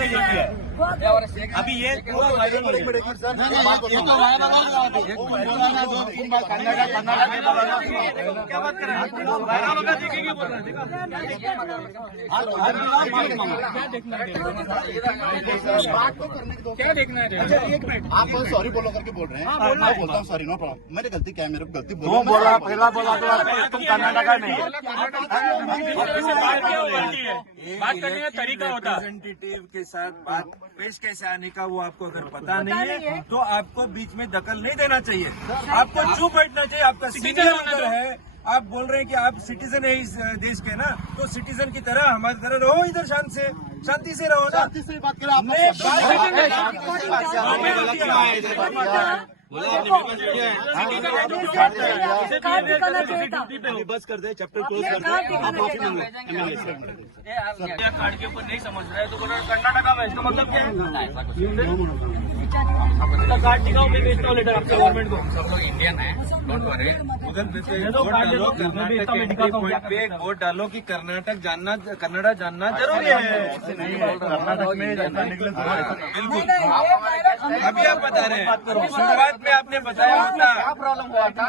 से ये किया है। अभी ये पूरा वायरल हो गया। क्या बात कर रहे हैं? वायरल होगा जी, क्या बोल रहे हैं? क्या देखना है? एक मिनट, आप सॉरी बोलो करके बोल रहे हैं। मैं बोलता हूँ सॉरी, नो प्रॉब्लम। मेरी गलती क्या है? मेरे को गलती वो बोला, पहला बोला तुम कर्नाटका नहीं। बात करने का तरीका होता है। रिप्रेजेंटेटिव के साथ बात पेश कैसे आने का वो आपको अगर पता नहीं है तो आपको बीच में दखल नहीं देना चाहिए। आपको चुप बैठना चाहिए। आपका सीनियर लीडर है, आप बोल रहे हैं कि आप सिटीजन है इस देश के ना, तो सिटीजन की तरह हमारी तरह रहो, इधर शांति से रहो ना। शांति से बात करें। बस कर दे, चैप्टर क्लोज कर दे। कार्ड के ऊपर नहीं समझ रहा है तो बोल रहा है कर्नाटका में, इसका मतलब क्या है? कार्ड दिखाओ, मैं भेजता हूँ लेटर आपके गवर्नमेंट को। सब लोग इंडियन है, डोंट वरी। वोट डालो, कर्नाटक के पॉइंट पे वोट डालो कि कर्नाटक जानना, कन्नड़ा जानना जरूरी है। कर्नाटक में बिल्कुल, अभी आप बता रहे हैं, शुरुआत में आपने बताया था क्या प्रॉब्लम हुआ था?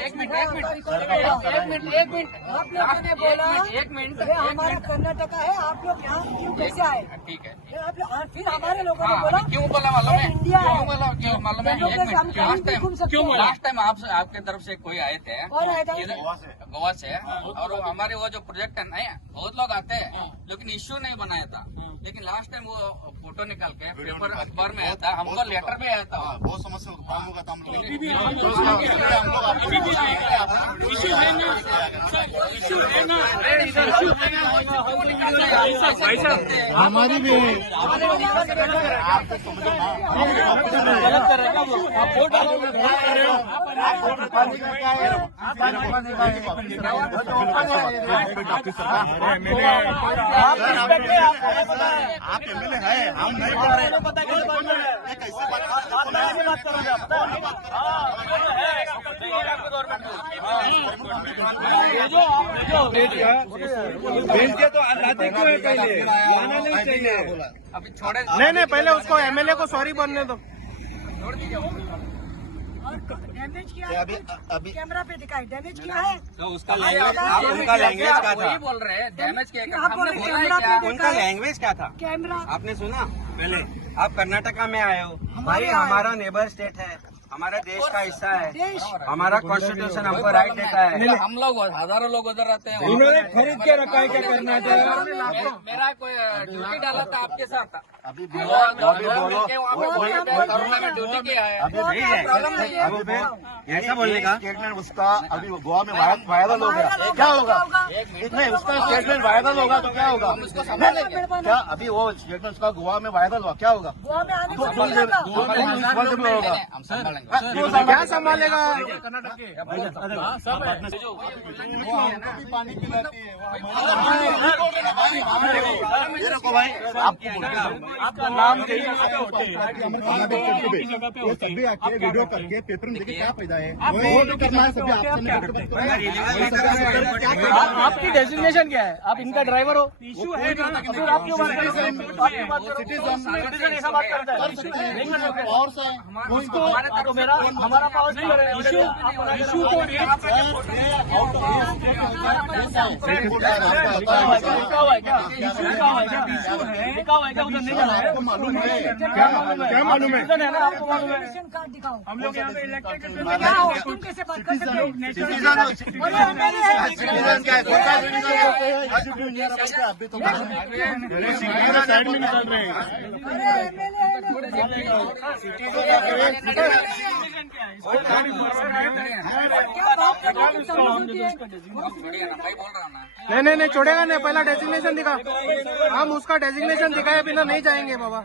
एक मिनट आप लोगों ने बोला एक मिनट हमारा कर्नाटका है, आप लोग यहाँ क्यों कैसे आए? ठीक है, फिर हमारे लोगों ने बोला क्यों बोला मालूम है? इंडिया है। क्यों मालूम है? लास्ट टाइम आपके तरफ से कोई आए थे इधर गोवा से, और हमारे वो जो प्रोजेक्ट है ना, बहुत लोग आते हैं लेकिन इश्यू नहीं बनाया था। लेकिन लास्ट टाइम वो फोटो निकाल के पेपर अखबार में आया था, हमको लेटर भी आया था। बहुत समस्या काम होगा तो हम हमारी भी गलत कर रहे हैं वो, आप वोट डालो। आप एमएलए है, हम नहीं बोल रहे। पता कैसे बात कर रहे हैं? कैसे बात करोगे आप? भेज के तो लाते क्यों है? पहले लाना नहीं चाहिए। अभी छोड़े नहीं, पहले उसको एमएलए को सॉरी बोलने दो। डैमेज किया है। है, अभी कैमरा पे दिखाई डैमेज किया है। तो उसका लैंग्वेज, आप उनका लैंग्वेज क्या था? वही बोल रहे हैं डैमेज किया। आप बोल हमने रहे बोला है कैमरा क्या? पे उनका लैंग्वेज क्या था? कैमरा आपने सुना? पहले आप कर्नाटका में आए हो भाई, यहाँ हमारा नेबर स्टेट है, हमारा देश का हिस्सा है, देश हमारा कॉन्स्टिट्यूशन हमको राइट देता है। हम लोग हजारों लोग उधर रहते हैं। उन्होंने खरीद के रखा है क्या कर्नाटक? मेरा कोई ड्यूटी डाला था आपके साथ। अभी कोरोना में ड्यूटी किया है। ऐसा बोलने का स्टेटमेंट उसका अभी गोवा में वायरल हो गया, क्या होगा? नहीं, उसका स्टेटमेंट वायरल होगा तो क्या होगा? क्या अभी वो स्टेटमेंट उसका गोवा में वायरल हुआ, क्या होगा? गोवा में आने तो से मिलेगा। रिस्पॉन्सिबल होगा। हम संभालेंगे। क्या संभालेगा? पानी पिलाती है ये रखो भाई, आपको आपका नाम सभी आके वीडियो करके पेपर में देखे क्या फायदा है? वोट करना है सभी आपसे। आपकी डेजिग्नेशन क्या है? आप इनका ड्राइवर हो? इशू है ना, फिर आप क्यों बात कर रहे हैं? सिटीजन ऐसा बात करता है? नहीं कर सकते। और से उसको तो मेरा हमारा पावर नहीं है। इशू को लिखा हुआ है क्या? इशू लिखा हुआ है क्या? लिखा हुआ है क्या? उधर नहीं जाना है। आपको मालूम है? क्या मालूम है? है ना, आपको मालूम है। रेशन कार्ड दिखाओ। हम लोग यहाँ पे इलेक्टेड क्या हो? तुम कैसे बात कर सकते हो? सिटीजन क्या है? अभी तो साइड में निकल रहे हैं। नहीं, छोड़ेगा नहीं। पहला डेजिग्नेशन दिखा, हम उसका डेजिग्नेशन दिखाए बिना नहीं जाएंगे बाबा।